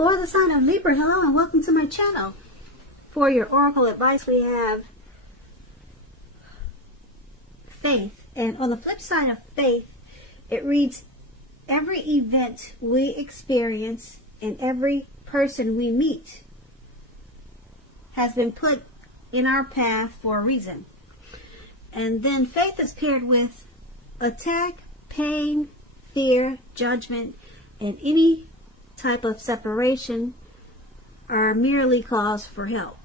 For the sign of Libra, hello and welcome to my channel. For your oracle advice, we have faith. And on the flip side of faith, it reads, every event we experience and every person we meet has been put in our path for a reason. And then faith is paired with attack, pain, fear, judgment, and any type of separation are merely calls for help.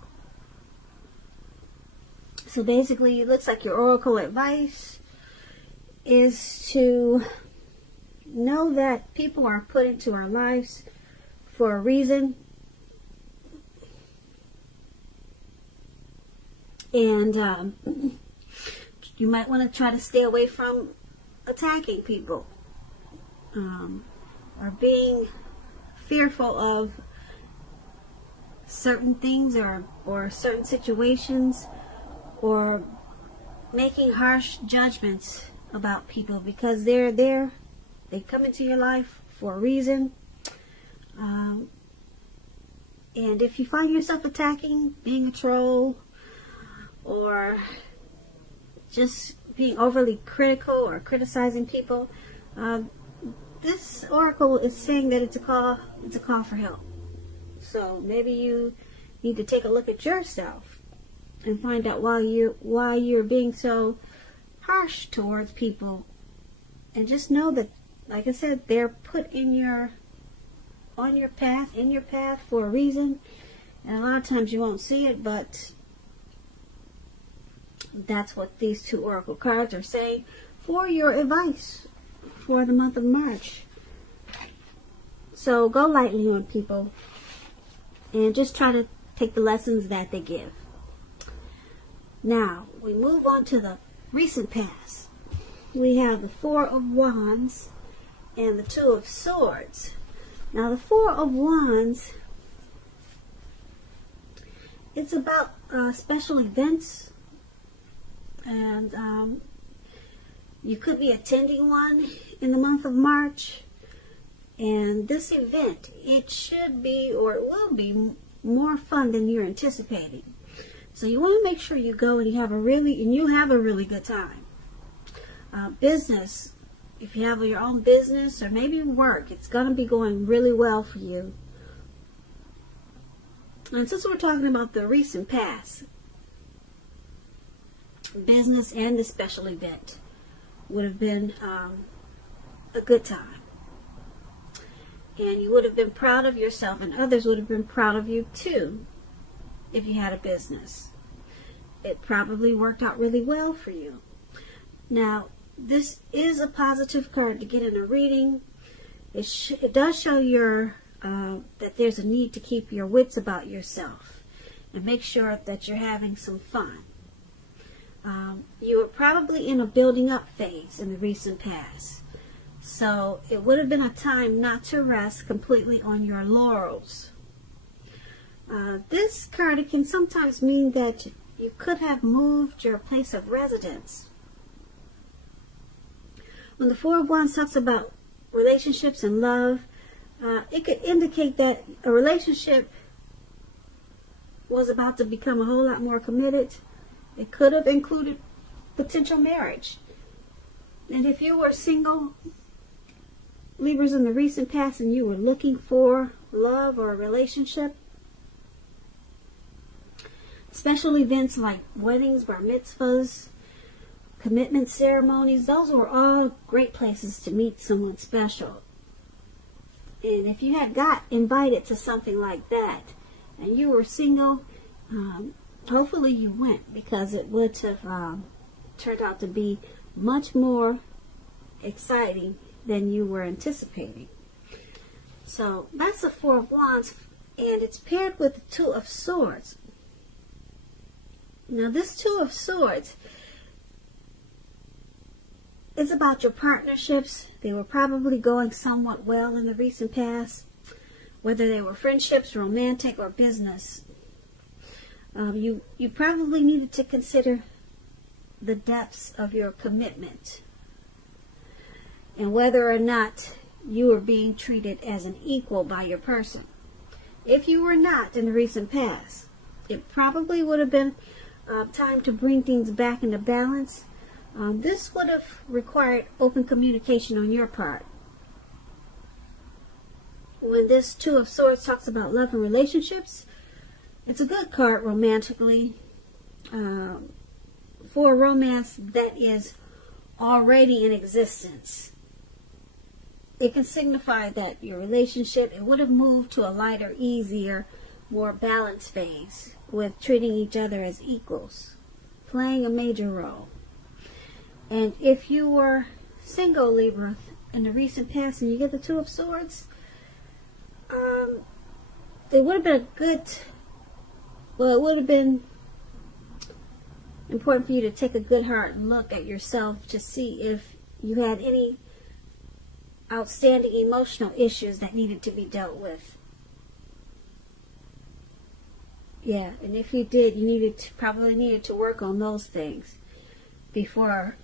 So basically, it looks like your oracle advice is to know that people are put into our lives for a reason. And you might want to try to stay away from attacking people or being fearful of certain things or certain situations, or making harsh judgments about people, because they're there. They come into your life for a reason. And if you find yourself attacking, being a troll, or just being overly critical or criticizing people, this oracle is saying that it's a call for help. So maybe you need to take a look at yourself and find out why you're being so harsh towards people, and just know that, like I said, they're put in on your path for a reason. And a lot of times you won't see it, but that's what these two oracle cards are saying for your advice for the month of March. So go lightly on people and just try to take the lessons that they give. Now, we move on to the recent past. We have the Four of Wands and the Two of Swords. Now, the Four of Wands, it's about special events. And you could be attending one in the month of March. And this event, it should be, or it will be, more fun than you're anticipating. So you want to make sure you go and you have a really good time. Business, if you have your own business or maybe work, it's going to be going really well for you. And since we're talking about the recent past, business and the special event would have been a good time. And you would have been proud of yourself, and others would have been proud of you too if you had a business. It probably worked out really well for you. Now, this is a positive card to get in a reading. It does show that there's a need to keep your wits about yourself and make sure that you're having some fun. You were probably in a building up phase in the recent past. So it would have been a time not to rest completely on your laurels. This card, it can sometimes mean that you could have moved your place of residence. When the Four of Wands talks about relationships and love, it could indicate that a relationship was about to become a whole lot more committed. It could have included potential marriage. And if you were single, Libras, in the recent past, and you were looking for love or a relationship, special events like weddings, bar mitzvahs, commitment ceremonies, those were all great places to meet someone special. And if you had got invited to something like that and you were single, hopefully you went, because it would have turned out to be much more exciting than you were anticipating. So that's the Four of Wands, and it's paired with the Two of Swords. Now this Two of Swords is about your partnerships. They were probably going somewhat well in the recent past, whether they were friendships, romantic, or business. You probably needed to consider the depths of your commitment and whether or not you were being treated as an equal by your person. If you were not in the recent past, it probably would have been time to bring things back into balance. This would have required open communication on your part. When this Two of Swords talks about love and relationships, it's a good card romantically. For a romance that is already in existence. It can signify that your relationship, it would have moved to a lighter, easier, more balanced phase with treating each other as equals, playing a major role. And if you were single, Libra, in the recent past and you get the Two of Swords, it would have been a good, well, it would have been important for you to take a good hard look at yourself to see if you had any outstanding emotional issues that needed to be dealt with. Yeah, and if you did, you probably needed to work on those things before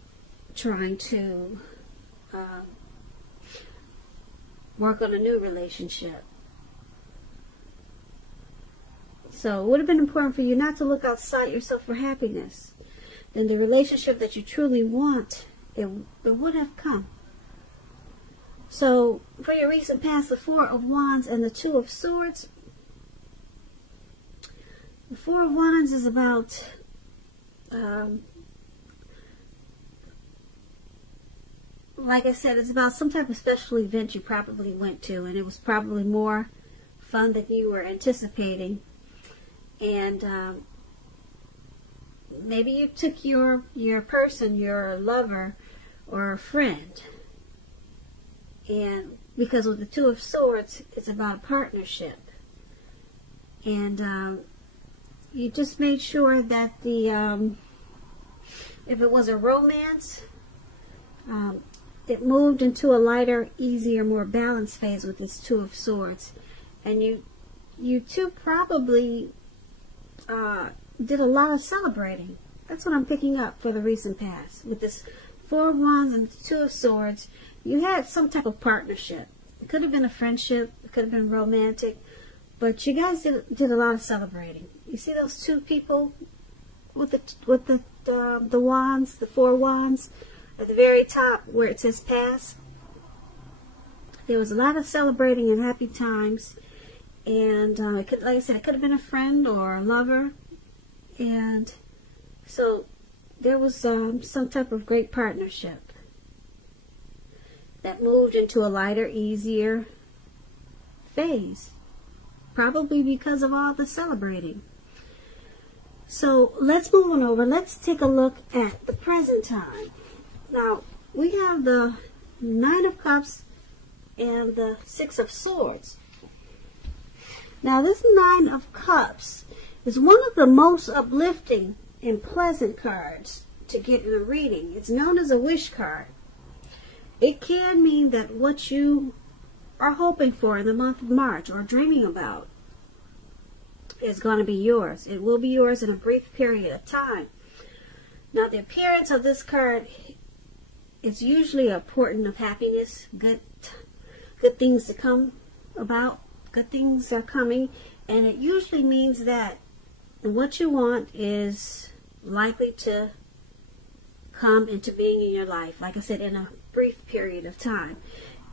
trying to work on a new relationship. So it would have been important for you not to look outside yourself for happiness. Then the relationship that you truly want, it would have come. So for your recent past, the Four of Wands and the Two of Swords. The Four of Wands is about like I said, it's about some type of special event you probably went to, and it was probably more fun than you were anticipating. And maybe you took your person, your lover or friend, and because with the Two of Swords, it's about a partnership. And you just made sure that the if it was a romance, it moved into a lighter, easier, more balanced phase with this Two of Swords. And you two probably did a lot of celebrating. That's what I'm picking up for the recent past. With this Four of Wands and the Two of Swords, you had some type of partnership. It could have been a friendship. It could have been romantic. But you guys did a lot of celebrating. You see those two people with the wands, the Four Wands, at the very top where it says past? There was a lot of celebrating and happy times. And like I said, it could have been a friend or a lover. And so there was some type of great partnership that moved into a lighter, easier phase. Probably because of all the celebrating. So let's move on over. Let's take a look at the present time. Now, we have the Nine of Cups and the Six of Swords. Now, this Nine of Cups is one of the most uplifting and pleasant cards to get in a reading. It's known as a wish card. It can mean that what you are hoping for in the month of March or dreaming about is going to be yours. It will be yours in a brief period of time. Now, the appearance of this card is usually a portent of happiness, good things to come about. Good things are coming, and it usually means that what you want is likely to come into being in your life, like I said, in a brief period of time.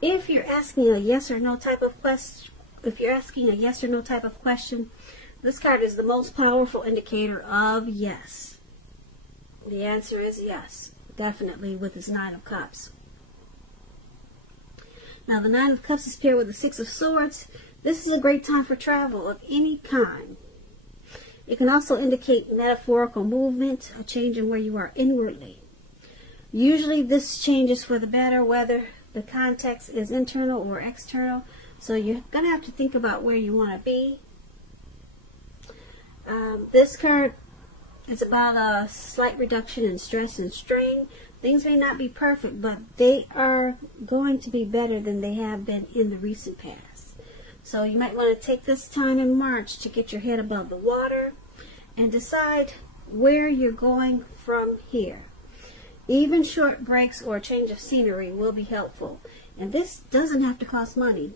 If you're asking a yes or no type of question, this card is the most powerful indicator of yes. The answer is yes, definitely, with this Nine of Cups. Now, the Nine of Cups is paired with the Six of Swords. This is a great time for travel of any kind. It can also indicate metaphorical movement, a change in where you are inwardly. Usually this change is for the better, whether the context is internal or external. So you're going to have to think about where you want to be. This card is about a slight reduction in stress and strain. Things may not be perfect, but they are going to be better than they have been in the recent past. So you might want to take this time in March to get your head above the water and decide where you're going from here. Even short breaks or a change of scenery will be helpful. And this doesn't have to cost money.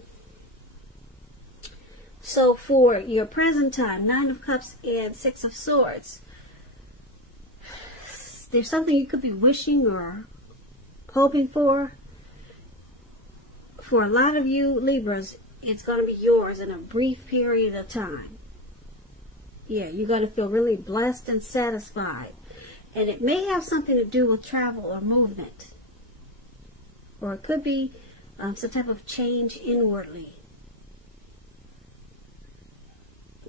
So for your present time, 9 of Cups and 6 of Swords, there's something you could be wishing or hoping for. For a lot of you Libras, it's going to be yours in a brief period of time. Yeah, you're going to feel really blessed and satisfied. And it may have something to do with travel or movement. Or it could be some type of change inwardly.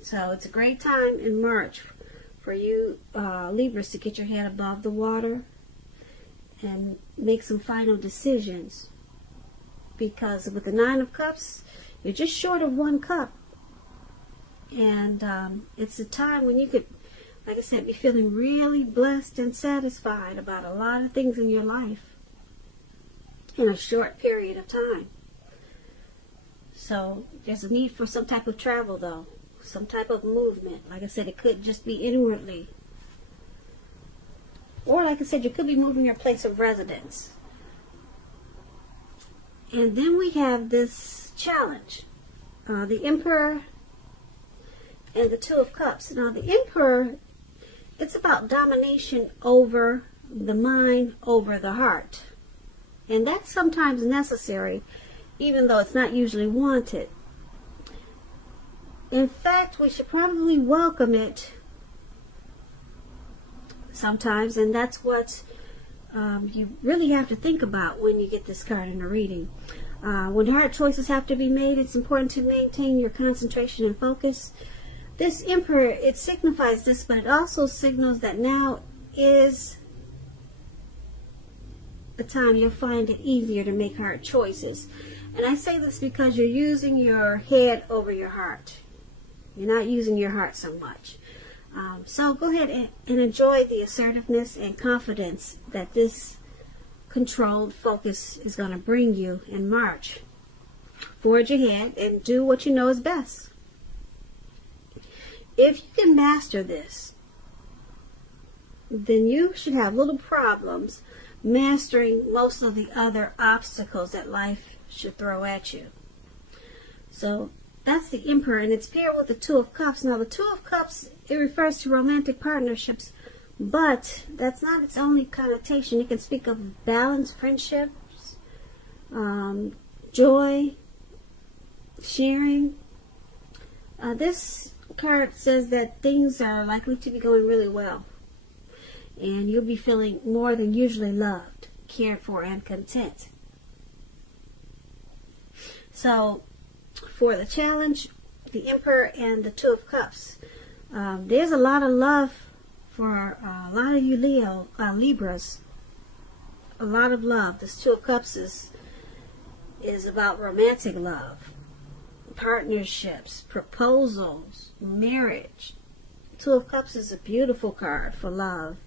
So it's a great time in March for you Libras to get your head above the water and make some final decisions. Because with the 9 of Cups, you're just short of 1 cup. And it's a time when you could, like I said, be feeling really blessed and satisfied about a lot of things in your life in a short period of time. So there's a need for some type of travel, though. Some type of movement. Like I said, it could just be inwardly. Or like I said, you could be moving your place of residence. And then we have this challenge. The Emperor and the 2 of Cups. Now the Emperor, it's about domination over the mind, over the heart. And that's sometimes necessary, even though it's not usually wanted. In fact, we should probably welcome it sometimes, and that's what you really have to think about when you get this card in a reading. When hard choices have to be made, it's important to maintain your concentration and focus. This Emperor, it signifies this, but it also signals that now is the time you'll find it easier to make hard choices. And I say this because you're using your head over your heart. You're not using your heart so much. So go ahead and enjoy the assertiveness and confidence that this controlled focus is going to bring you in March. Forge ahead and do what you know is best. If you can master this, then you should have little problems mastering most of the other obstacles that life should throw at you. So that's the Emperor, and it's paired with the 2 of Cups. Now the 2 of Cups, it refers to romantic partnerships, but that's not its only connotation. It can speak of balanced friendships, joy, sharing. This card says that things are likely to be going really well, and you'll be feeling more than usually loved, cared for, and content. So for the challenge, the Emperor and the 2 of Cups, there's a lot of love for a lot of you Libras. A lot of love. This 2 of Cups is about romantic love, partnerships, proposals, marriage. 2 of Cups is a beautiful card for love.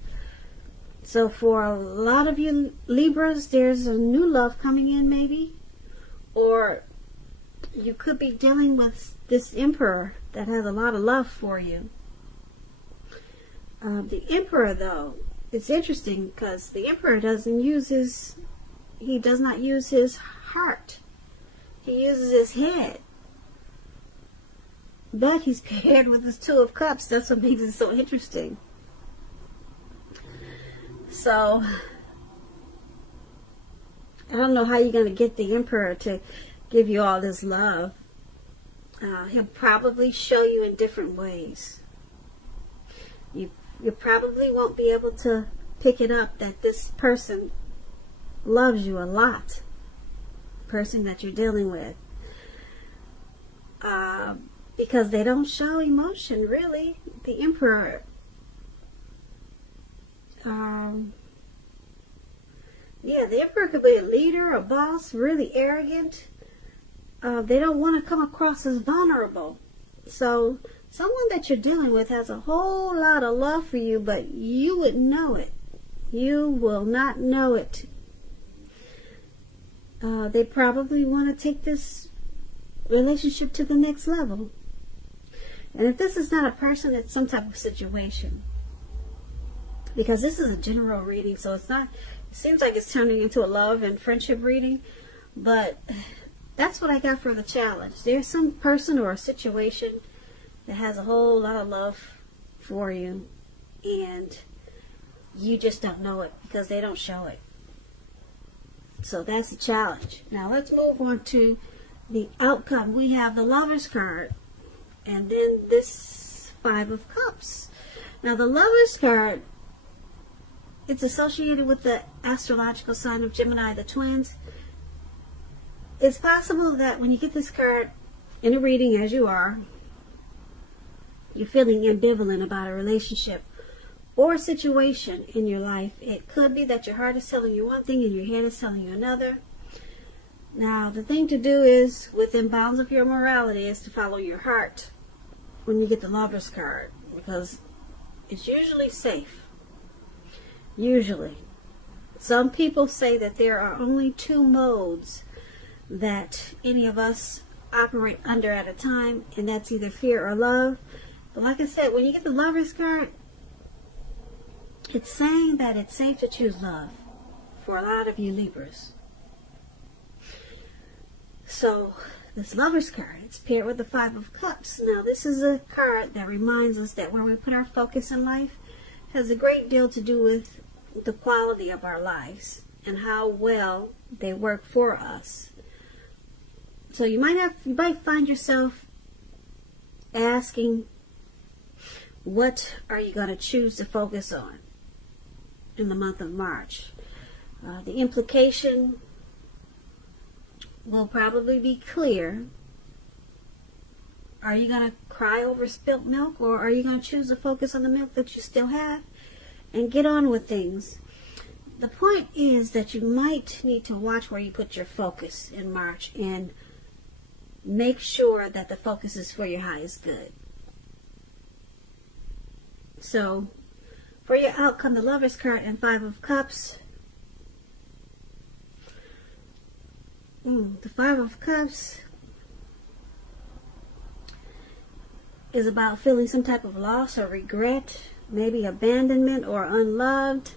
So for a lot of you Libras, there's a new love coming in maybe, or you could be dealing with this Emperor that has a lot of love for you. The Emperor, though, it's interesting because the Emperor does not use his heart. He uses his head. But he's paired with this 2 of Cups. That's what makes it so interesting. So I don't know how you're going to get the Emperor to give you all this love. He'll probably show you in different ways. You probably won't be able to pick it up that this person loves you a lot. The person that you're dealing with. Because they don't show emotion, really. The Emperor. Yeah, the Emperor could be a leader, a boss, really arrogant. They don't want to come across as vulnerable. So someone that you're dealing with has a whole lot of love for you, but you wouldn't know it. You will not know it. They probably want to take this relationship to the next level. And if this is not a person, it's some type of situation. Because this is a general reading, so it's not, it seems like it's turning into a love and friendship reading, but that's what I got for the challenge. There's some person or a situation that has a whole lot of love for you, and you just don't know it because they don't show it. So that's the challenge. Now let's move on to the outcome. We have the Lovers card, and then this Five of Cups. Now the Lovers card, it's associated with the astrological sign of Gemini, the twins. It's possible that when you get this card in a reading, as you are, you're feeling ambivalent about a relationship or a situation in your life. It could be that your heart is telling you one thing and your head is telling you another. Now, the thing to do is, within bounds of your morality, is to follow your heart when you get the Lovers card, because it's usually safe. Usually. Some people say that there are only two modes that any of us operate under at a time, and that's either fear or love. But like I said, when you get the Lovers card, it's saying that it's safe to choose love for a lot of you Libras. So this Lovers card, it's paired with the Five of Cups. Now this is a card that reminds us that where we put our focus in life has a great deal to do with the quality of our lives and how well they work for us. So you might find yourself asking, what are you going to choose to focus on in the month of March? The implication will probably be clear. Are you going to cry over spilt milk, or are you going to choose to focus on the milk that you still have and get on with things? The point is that you might need to watch where you put your focus in March and make sure that the focus is for your highest good. So, for your outcome, the Lovers card and Five of Cups. The Five of Cups is about feeling some type of loss or regret, maybe abandonment or unloved,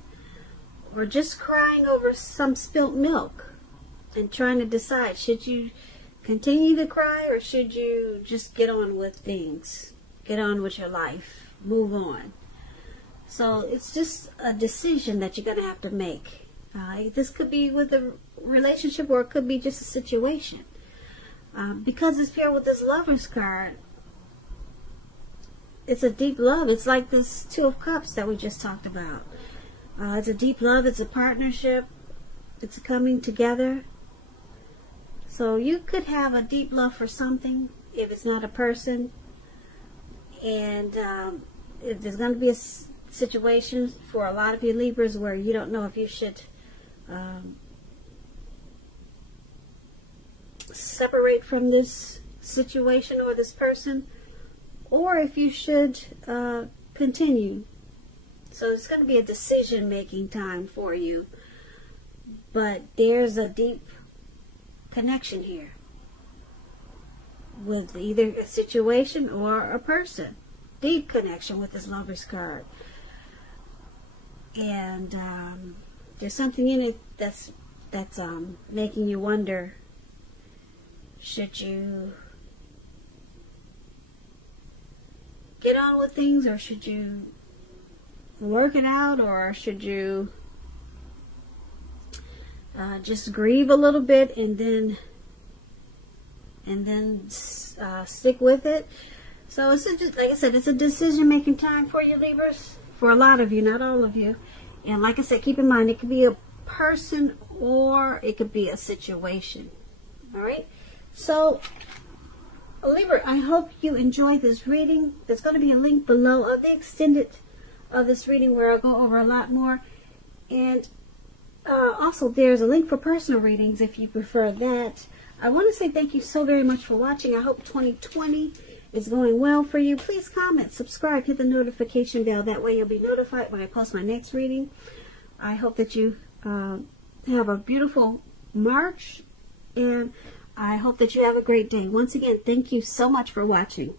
or just crying over some spilt milk and trying to decide, should you continue to cry or should you just get on with things, get on with your life, move on. So it's just a decision that you're going to have to make. This could be with a relationship, or it could be just a situation. Because it's paired with this Lovers card, it's a deep love. It's like this Two of Cups that we just talked about. It's a deep love. It's a partnership. It's a coming together. So you could have a deep love for something if it's not a person. And there's going to be a situation for a lot of you Libras where you don't know if you should separate from this situation or this person, or if you should continue. So it's going to be a decision-making time for you. But there's a deep connection here with either a situation or a person. Deep connection with this Lovers card. And there's something in it that's making you wonder, should you get on with things, or should you work it out, or should you just grieve a little bit and then stick with it? So it's just, like I said, it's a decision-making time for you Libras, for a lot of you, not all of you. And like I said, keep in mind, it could be a person or it could be a situation. All right. So, Libra, I hope you enjoyed this reading. There's going to be a link below of the extended of this reading where I'll go over a lot more. And also, there's a link for personal readings if you prefer that. I want to say thank you so very much for watching. I hope 2020 is going well for you. Please comment, subscribe, hit the notification bell. That way you'll be notified when I post my next reading. I hope that you have a beautiful March, and I hope that you have a great day. Once again, thank you so much for watching.